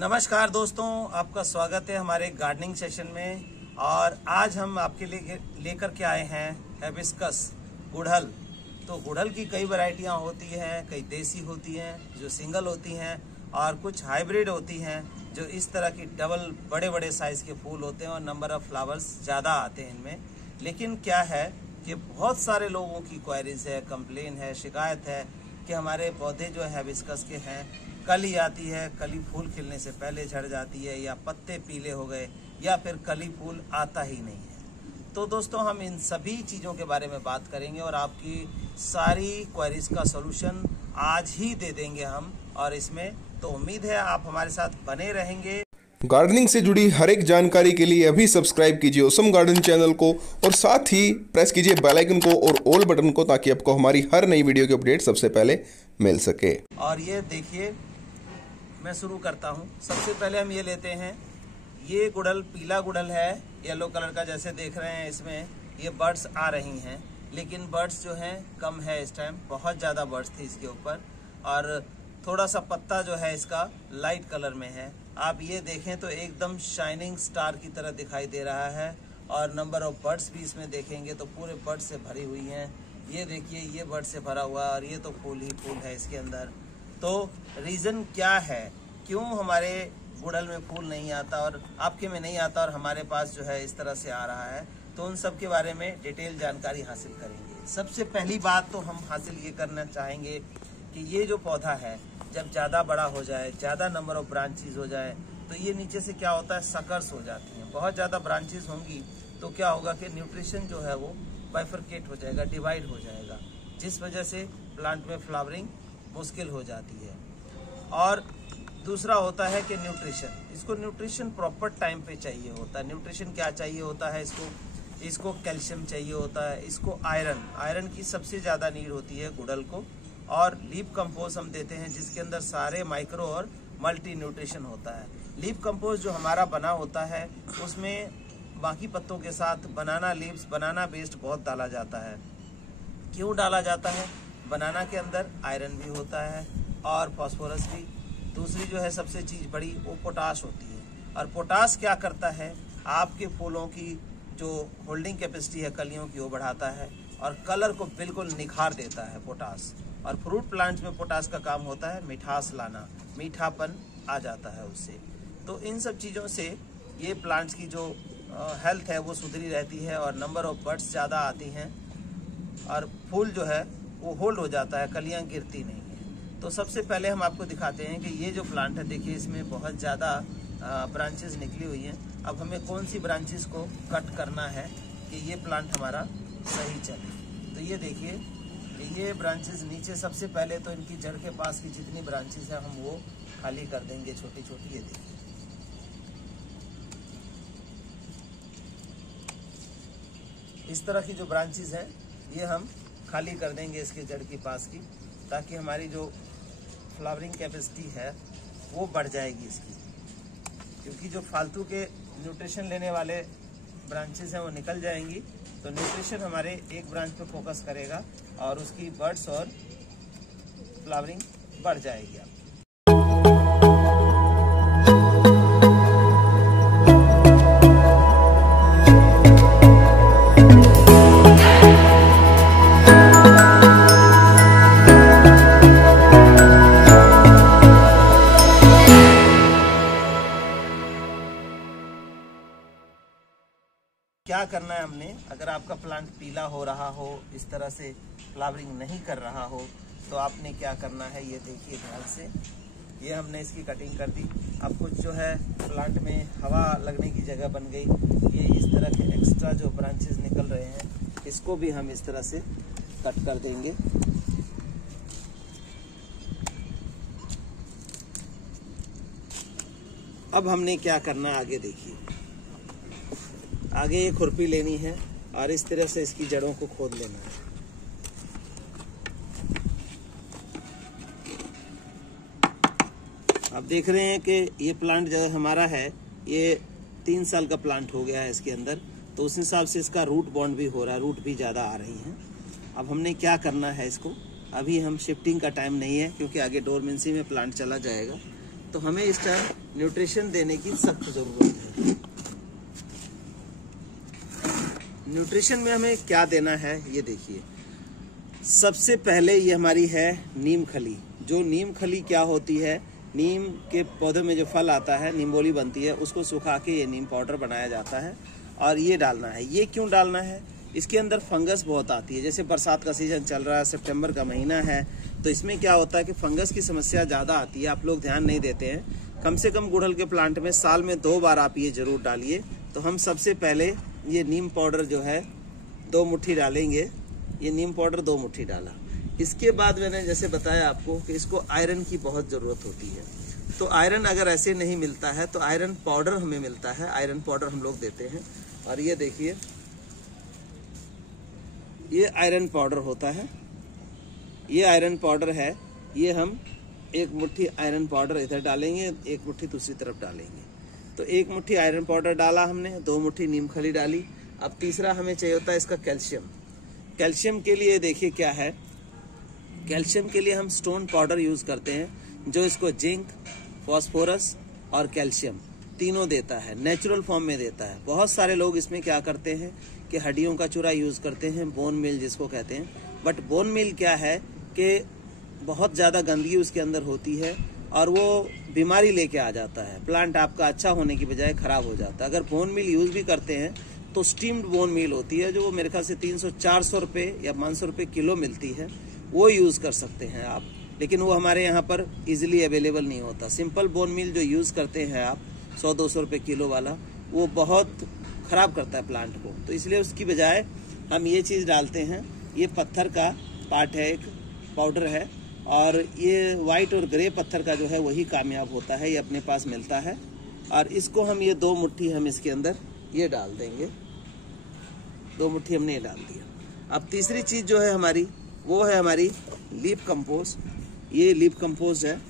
नमस्कार दोस्तों, आपका स्वागत है हमारे गार्डनिंग सेशन में। और आज हम आपके लिए लेकर के आए हैं हिबिस्कस गुड़हल। तो गुड़हल की कई वैरायटियां होती हैं, कई देसी होती हैं जो सिंगल होती हैं और कुछ हाइब्रिड होती हैं जो इस तरह की डबल बड़े बड़े साइज के फूल होते हैं और नंबर ऑफ फ्लावर्स ज़्यादा आते हैं इनमें। लेकिन क्या है कि बहुत सारे लोगों की क्वेरीज है, कंप्लेन है, शिकायत है कि हमारे पौधे जो है हिबिस्कस के हैं, कली आती है, कली फूल खिलने से पहले झड़ जाती है, या पत्ते पीले हो गए, या फिर कली फूल आता ही नहीं है। तो दोस्तों, हम इन सभी चीज़ों के बारे में बात करेंगे और आपकी सारी क्वेरीज का सॉल्यूशन आज ही दे देंगे हम। और इसमें तो उम्मीद है आप हमारे साथ बने रहेंगे। गार्डनिंग से जुड़ी हर एक जानकारी के लिए अभी सब्सक्राइब कीजिए ओसम गार्डन चैनल को और साथ ही प्रेस कीजिए बेल आइकन को और ऑल बटन को, ताकि आपको हमारी हर नई वीडियो की अपडेट सबसे पहले मिल सके। और ये देखिए, मैं शुरू करता हूँ। सबसे पहले हम ये लेते हैं, ये गुड़हल पीला गुड़हल है, येलो कलर का जैसे देख रहे हैं। इसमें ये बर्ड्स आ रही हैं, लेकिन बर्ड्स जो हैं कम है इस टाइम। बहुत ज़्यादा बर्ड्स थी इसके ऊपर और थोड़ा सा पत्ता जो है इसका लाइट कलर में है। आप ये देखें तो एकदम शाइनिंग स्टार की तरह दिखाई दे रहा है। और नंबर ऑफ बर्ड्स भी इसमें देखेंगे तो पूरे बर्ड से भरी हुई हैं। ये देखिए, ये बर्ड से भरा हुआ है और ये तो फूल ही फूल है इसके अंदर। तो रीज़न क्या है, क्यों हमारे गुड़हल में फूल नहीं आता और आपके में नहीं आता और हमारे पास जो है इस तरह से आ रहा है, तो उन सब के बारे में डिटेल जानकारी हासिल करेंगे। सबसे पहली बात तो हम हासिल ये करना चाहेंगे कि ये जो पौधा है जब ज़्यादा बड़ा हो जाए, ज़्यादा नंबर ऑफ ब्रांचेज हो जाए, तो ये नीचे से क्या होता है, सकर्स हो जाती हैं। बहुत ज़्यादा ब्रांचेज होंगी तो क्या होगा कि न्यूट्रिशन जो है वो बाइफरकेट हो जाएगा, डिवाइड हो जाएगा, जिस वजह से प्लांट में फ्लावरिंग मुश्किल हो जाती है। और दूसरा होता है कि न्यूट्रिशन, इसको न्यूट्रिशन प्रॉपर टाइम पे चाहिए होता है। न्यूट्रिशन क्या चाहिए होता है इसको कैल्शियम चाहिए होता है, इसको आयरन की सबसे ज़्यादा नीड होती है गुड़हल को। और लीफ कंपोस्ट हम देते हैं जिसके अंदर सारे माइक्रो और मल्टी न्यूट्रिशन होता है। लीफ कंपोस्ट जो हमारा बना होता है उसमें बाकी पत्तों के साथ बनाना लीव्स, बनाना वेस्ट बहुत डाला जाता है। क्यों डाला जाता है? बनाना के अंदर आयरन भी होता है और फास्फोरस भी। दूसरी जो है सबसे चीज़ बड़ी, वो पोटाश होती है। और पोटाश क्या करता है, आपके फूलों की जो होल्डिंग कैपेसिटी है कलियों की, वो बढ़ाता है और कलर को बिल्कुल निखार देता है पोटाश। और फ्रूट प्लांट्स में पोटाश का काम होता है मिठास लाना, मीठापन आ जाता है उससे। तो इन सब चीज़ों से ये प्लांट्स की जो हेल्थ है वो सुधरी रहती है और नंबर ऑफ बर्ड्स ज़्यादा आती हैं और फूल जो है वो होल्ड हो जाता है, कलियां गिरती नहीं हैं। तो सबसे पहले हम आपको दिखाते हैं कि ये जो प्लांट है, देखिए इसमें बहुत ज़्यादा ब्रांचेस निकली हुई हैं। अब हमें कौन सी ब्रांचेस को कट करना है कि ये प्लांट हमारा सही चले। तो ये देखिए, ये ब्रांचेस नीचे, सबसे पहले तो इनकी जड़ के पास की जितनी ब्रांचेस हैं हम वो खाली कर देंगे, छोटी छोटी। ये देखिए, इस तरह की जो ब्रांचेस हैं ये हम खाली कर देंगे इसके जड़ के पास की, ताकि हमारी जो फ्लावरिंग कैपेसिटी है वो बढ़ जाएगी इसकी। क्योंकि जो फालतू के न्यूट्रिशन लेने वाले ब्रांचेस हैं वो निकल जाएंगी, तो न्यूट्रिशन हमारे एक ब्रांच पे फोकस करेगा और उसकी बर्ड्स और फ्लावरिंग बढ़ जाएगी। क्या करना है हमने, अगर आपका प्लांट पीला हो रहा हो, इस तरह से फ्लावरिंग नहीं कर रहा हो, तो आपने क्या करना है, ये देखिए ध्यान से। ये हमने इसकी कटिंग कर दी। अब कुछ जो है प्लांट में हवा लगने की जगह बन गई। ये इस तरह के एक्स्ट्रा जो ब्रांचेस निकल रहे हैं, इसको भी हम इस तरह से कट कर देंगे। अब हमने क्या करना, आगे देखिए। आगे ये खुरपी लेनी है और इस तरह से इसकी जड़ों को खोद लेना है। आप देख रहे हैं कि ये प्लांट जो हमारा है ये 3 साल का प्लांट हो गया है इसके अंदर, तो उस हिसाब से इसका रूट बॉन्ड भी हो रहा है, रूट भी ज़्यादा आ रही हैं। अब हमने क्या करना है इसको, अभी हम शिफ्टिंग का टाइम नहीं है क्योंकि आगे डोरमेंसी में प्लांट चला जाएगा। तो हमें इस टाइम न्यूट्रिशन देने की सख्त जरूरत है। न्यूट्रिशन में हमें क्या देना है ये देखिए। सबसे पहले ये हमारी है नीम खली। जो नीम खली क्या होती है, नीम के पौधे में जो फल आता है, नीमबोली बनती है, उसको सुखा के ये नीम पाउडर बनाया जाता है और ये डालना है। ये क्यों डालना है, इसके अंदर फंगस बहुत आती है। जैसे बरसात का सीजन चल रहा है, सितंबर का महीना है, तो इसमें क्या होता है कि फंगस की समस्या ज़्यादा आती है। आप लोग ध्यान नहीं देते हैं। कम से कम गुड़हल के प्लांट में साल में 2 बार आप ये जरूर डालिए। तो हम सबसे पहले ये नीम पाउडर जो है 2 मुट्ठी डालेंगे। ये नीम पाउडर 2 मुट्ठी डाला। इसके बाद मैंने जैसे बताया आपको कि इसको आयरन की बहुत ज़रूरत होती है। तो आयरन अगर ऐसे नहीं मिलता है तो आयरन पाउडर हमें मिलता है। आयरन पाउडर हम लोग देते हैं। और ये देखिए, ये आयरन पाउडर होता है। ये आयरन पाउडर है। ये हम 1 मुट्ठी आयरन पाउडर इधर डालेंगे, 1 मुट्ठी दूसरी तरफ डालेंगे। तो 1 मुट्ठी आयरन पाउडर डाला हमने, 2 मुट्ठी नीम खली डाली। अब तीसरा हमें चाहिए होता है इसका कैल्शियम। कैल्शियम के लिए देखिए क्या है, कैल्शियम के लिए हम स्टोन पाउडर यूज करते हैं, जो इसको जिंक, फास्फोरस और कैल्शियम तीनों देता है, नेचुरल फॉर्म में देता है। बहुत सारे लोग इसमें क्या करते हैं कि हड्डियों का चूरा यूज करते हैं, बोन मील जिसको कहते हैं। बट बोन मील क्या है कि बहुत ज़्यादा गंदगी उसके अंदर होती है और वो बीमारी लेके आ जाता है। प्लांट आपका अच्छा होने की बजाय खराब हो जाता है। अगर बोन मील यूज भी करते हैं तो स्टीम्ड बोन मील होती है, जो मेरे ख्याल से 300-400 रुपये या 500 रुपये किलो मिलती है, वो यूज कर सकते हैं आप। लेकिन वो हमारे यहाँ पर इजीली अवेलेबल नहीं होता। सिंपल बोन मील जो यूज करते हैं आप 100-200 रुपये किलो वाला, वो बहुत खराब करता है प्लांट को। तो इसलिए उसकी बजाय हम ये चीज़ डालते हैं। ये पत्थर का पार्ट है, एक पाउडर है, और ये वाइट और ग्रे पत्थर का जो है वही कामयाब होता है, ये अपने पास मिलता है। और इसको हम ये 2 मुट्ठी हम इसके अंदर ये डाल देंगे। 2 मुट्ठी हमने ये डाल दिया। अब तीसरी चीज़ जो है हमारी, वो है हमारी लीफ कंपोस्ट। ये लीफ कंपोस्ट है।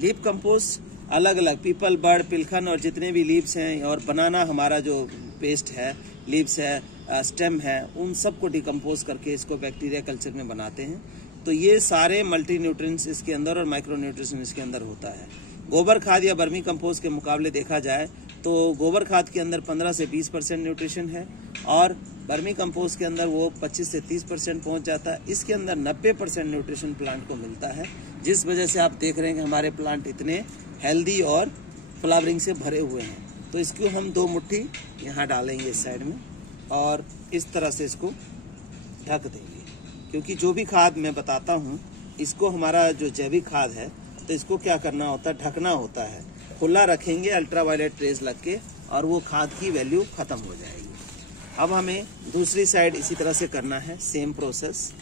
लीफ कंपोस्ट अलग अलग पीपल, बर्ड, पिलखन और जितने भी लीव्स हैं, और बनाना हमारा जो पेस्ट है, लीव्स है, स्टेम है, उन सबको डिकम्पोज करके इसको बैक्टीरिया कल्चर में बनाते हैं। तो ये सारे मल्टी न्यूट्रिएंट्स इसके अंदर और माइक्रो न्यूट्रिशन इसके अंदर होता है। गोबर खाद या बर्मी कंपोस्ट के मुकाबले देखा जाए तो गोबर खाद के अंदर 15 से 20% न्यूट्रिशन है और बर्मी कंपोस्ट के अंदर वो 25 से 30% पहुंच जाता है। इसके अंदर 90% न्यूट्रिशन प्लांट को मिलता है, जिस वजह से आप देख रहे हैं कि हमारे प्लांट इतने हेल्दी और फ्लावरिंग से भरे हुए हैं। तो इसको हम 2 मुट्ठी यहाँ डालेंगे इस साइड में और इस तरह से इसको ढक देंगे। क्योंकि जो भी खाद मैं बताता हूँ, इसको हमारा जो जैविक खाद है, तो इसको क्या करना होता है, ढकना होता है। खुला रखेंगे अल्ट्रावायलेट रेज लग के और वो खाद की वैल्यू खत्म हो जाएगी। अब हमें दूसरी साइड इसी तरह से करना है, सेम प्रोसेस।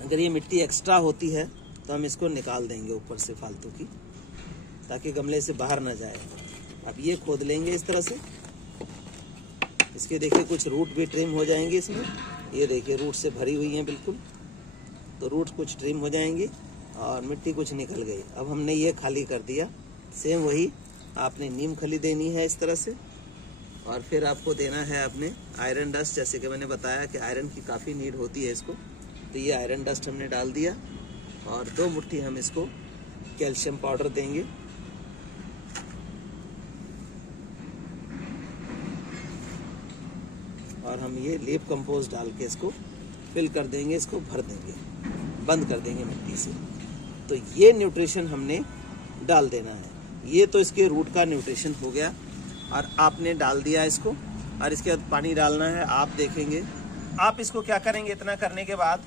अगर ये मिट्टी एक्स्ट्रा होती है तो हम इसको निकाल देंगे ऊपर से फालतू की, ताकि गमले से बाहर ना जाए। अब ये खोद लेंगे इस तरह से। इसके देखिए कुछ रूट भी ट्रिम हो जाएंगे इसमें। ये देखिए रूट से भरी हुई है बिल्कुल, तो रूट कुछ ट्रिम हो जाएंगी और मिट्टी कुछ निकल गई। अब हमने ये खाली कर दिया। सेम वही आपने नीम खली देनी है इस तरह से, और फिर आपको देना है अपने आयरन डस्ट। जैसे कि मैंने बताया कि आयरन की काफ़ी नीड होती है इसको, तो ये आयरन डस्ट हमने डाल दिया और 2 मुट्ठी हम इसको कैल्शियम पाउडर देंगे। और हम ये लीफ कंपोस्ट डाल के इसको फिल कर देंगे, इसको भर देंगे, बंद कर देंगे मिट्टी से। तो ये न्यूट्रिशन हमने डाल देना है। ये तो इसके रूट का न्यूट्रिशन हो गया और आपने डाल दिया इसको, और इसके बाद पानी डालना है। आप देखेंगे, आप इसको क्या करेंगे, इतना करने के बाद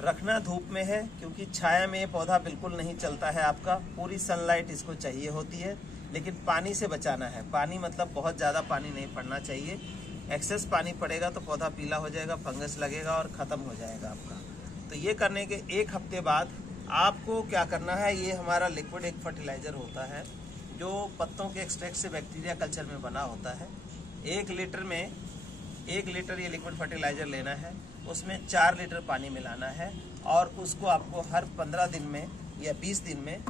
रखना धूप में है, क्योंकि छाया में पौधा बिल्कुल नहीं चलता है आपका। पूरी सनलाइट इसको चाहिए होती है, लेकिन पानी से बचाना है। पानी मतलब बहुत ज़्यादा पानी नहीं पड़ना चाहिए। एक्सेस पानी पड़ेगा तो पौधा पीला हो जाएगा, फंगस लगेगा और ख़त्म हो जाएगा आपका। तो ये करने के 1 हफ्ते बाद आपको क्या करना है, ये हमारा लिक्विड एक फर्टिलाइज़र होता है जो पत्तों के एक्सट्रैक्ट से बैक्टीरिया कल्चर में बना होता है। 1 लीटर में 1 लीटर ये लिक्विड फर्टिलाइज़र लेना है, उसमें 4 लीटर पानी मिलाना है और उसको आपको हर 15 दिन में या 20 दिन में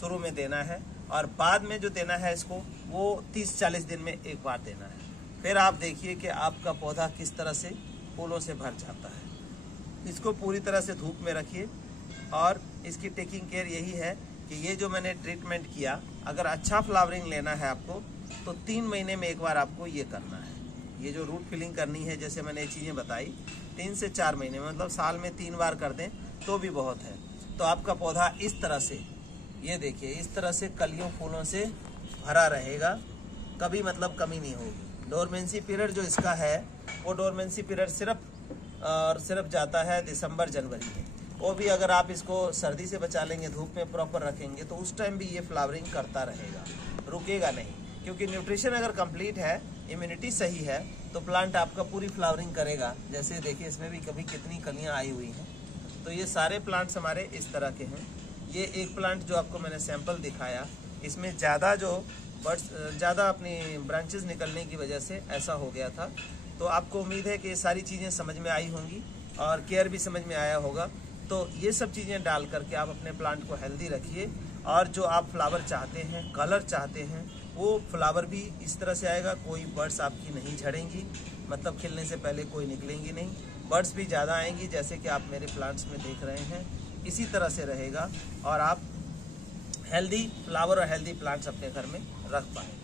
शुरू में देना है, और बाद में जो देना है इसको वो 30-40 दिन में एक बार देना है। फिर आप देखिए कि आपका पौधा किस तरह से फूलों से भर जाता है। इसको पूरी तरह से धूप में रखिए और इसकी टेकिंग केयर यही है कि ये जो मैंने ट्रीटमेंट किया, अगर अच्छा फ्लावरिंग लेना है आपको तो 3 महीने में एक बार आपको ये करना है। ये जो रूट फिलिंग करनी है, जैसे मैंने ये चीज़ें बताई, 3 से 4 महीने में, मतलब साल में 3 बार कर दें तो भी बहुत है। तो आपका पौधा इस तरह से, ये देखिए, इस तरह से कलियों फूलों से भरा रहेगा, कभी मतलब कमी नहीं होगी। डोरमेंसी पीरियड जो इसका है, वो डोरमेंसी पीरियड सिर्फ जाता है दिसंबर जनवरी में। वो भी अगर आप इसको सर्दी से बचा लेंगे, धूप में प्रॉपर रखेंगे, तो उस टाइम भी ये फ्लावरिंग करता रहेगा, रुकेगा नहीं। क्योंकि न्यूट्रिशन अगर कंप्लीट है, इम्यूनिटी सही है, तो प्लांट आपका पूरी फ्लावरिंग करेगा। जैसे देखिए इसमें भी कभी कितनी कलियां आई हुई हैं। तो ये सारे प्लांट्स हमारे इस तरह के हैं। ये एक प्लांट जो आपको मैंने सैंपल दिखाया, इसमें ज़्यादा अपनी ब्रांचेस निकलने की वजह से ऐसा हो गया था। तो आपको उम्मीद है कि ये सारी चीज़ें समझ में आई होंगी और केयर भी समझ में आया होगा। तो ये सब चीज़ें डाल करके आप अपने प्लांट को हेल्दी रखिए, और जो आप फ्लावर चाहते हैं, कलर चाहते हैं, वो फ्लावर भी इस तरह से आएगा। कोई बर्ड्स आपकी नहीं झड़ेंगी, मतलब खिलने से पहले कोई निकलेंगी नहीं। बर्ड्स भी ज़्यादा आएंगी, जैसे कि आप मेरे प्लांट्स में देख रहे हैं, इसी तरह से रहेगा और आप हेल्दी फ्लावर और हेल्दी प्लांट्स अपने घर में रख पाएंगे।